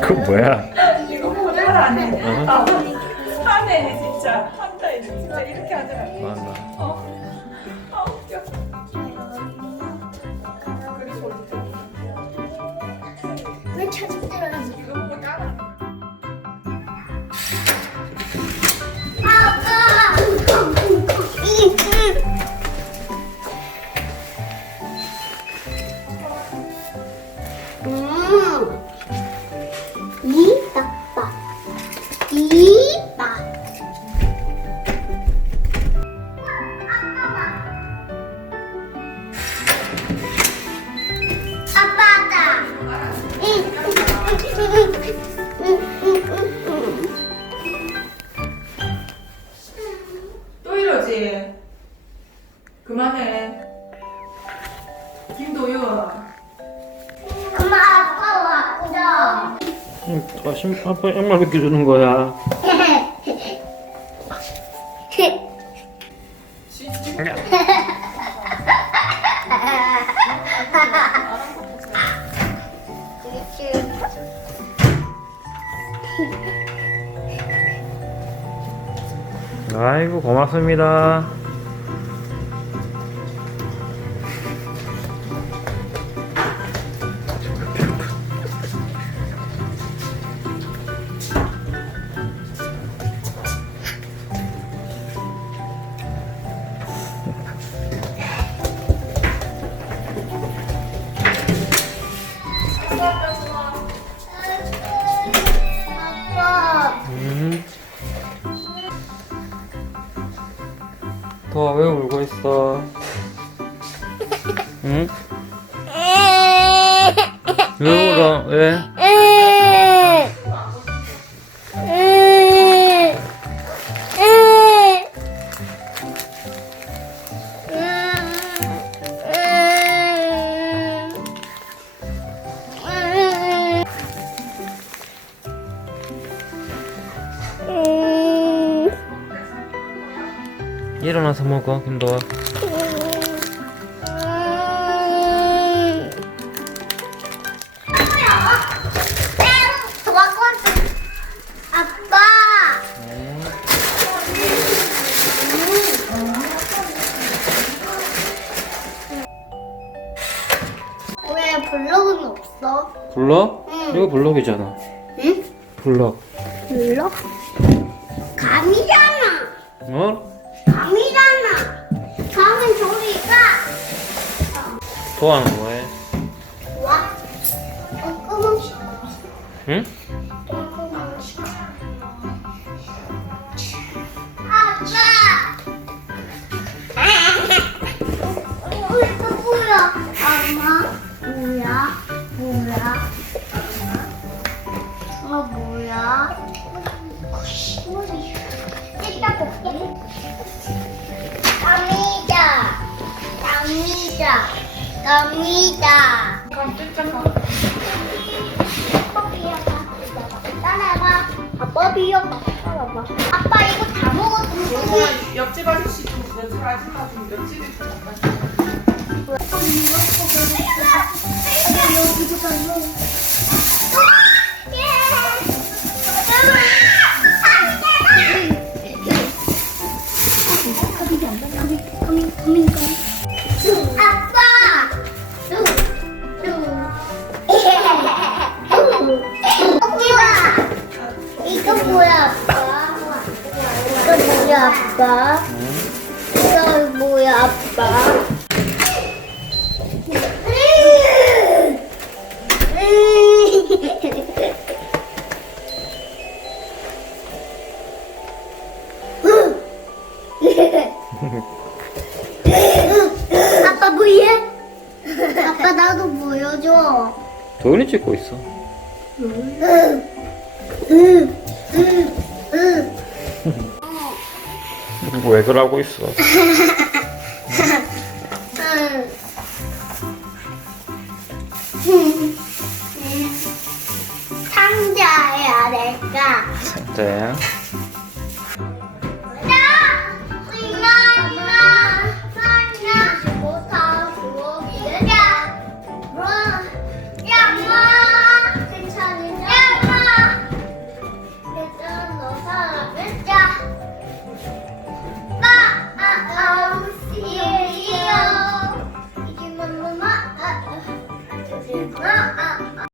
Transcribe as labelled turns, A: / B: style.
A: 그 뭐야?
B: 김도윤.
C: 엄마 아빠 왔어.
A: 응, 다시 아빠 양말 벗겨주는 거야. 아이고 고맙습니다.
C: 아빠.
A: 음. 도아 왜 울고 있어? 응? 왜 울어? 왜? 일어나서 먹어 김도아.
C: 아빠. 왜 블럭은 없어?
A: 블럭?
C: 응.
A: 이거 블럭이잖아.
C: 응?
A: 블럭.
C: 블럭? 감이잖아.
A: 어?
C: 감이잖아. 감은 저리가.
A: 도아는 뭐해?
C: 와. 꼼꼼히
A: 응?
C: 머리. 뜯다 볼게. 감이다. 감이다. 감이다.
B: 그럼 뜯자가.
C: 아빠. 따라봐. 아빠 비어봐. 따라봐. 아빠 이거 다
B: 요거 옆집 아저씨 좀 옆집 아줌마 좀 옆집에 좀.
C: 아빠! 이거 뭐야 아빠? 이거 뭐야 아빠? 이거 뭐야 아빠? 아빠 보여줘.
A: 도윤이 찍고 있어. 왜 그러고 있어?
C: 상자해야 될까?
A: 상자야.
C: 야!